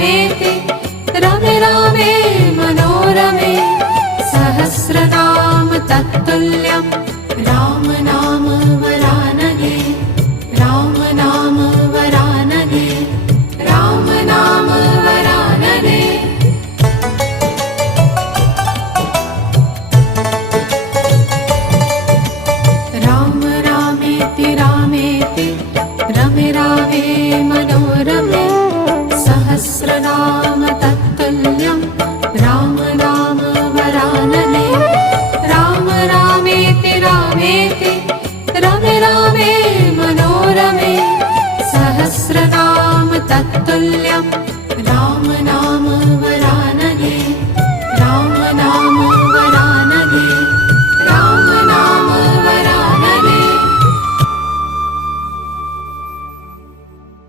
रामेति रमे रामे मनोरमे सहस्रनाम तत्तुल्यं राम नाम वरानने राम नाम वरानने राम नाम वरानने राम रामेति रामेति रमे रामे मनोरमे सहस्रनाम तत्तुल्यं राम नाम वरानने राम रामेति रामेति रमे रामे मनोरमे सहस्रनाम तत्तुल्यं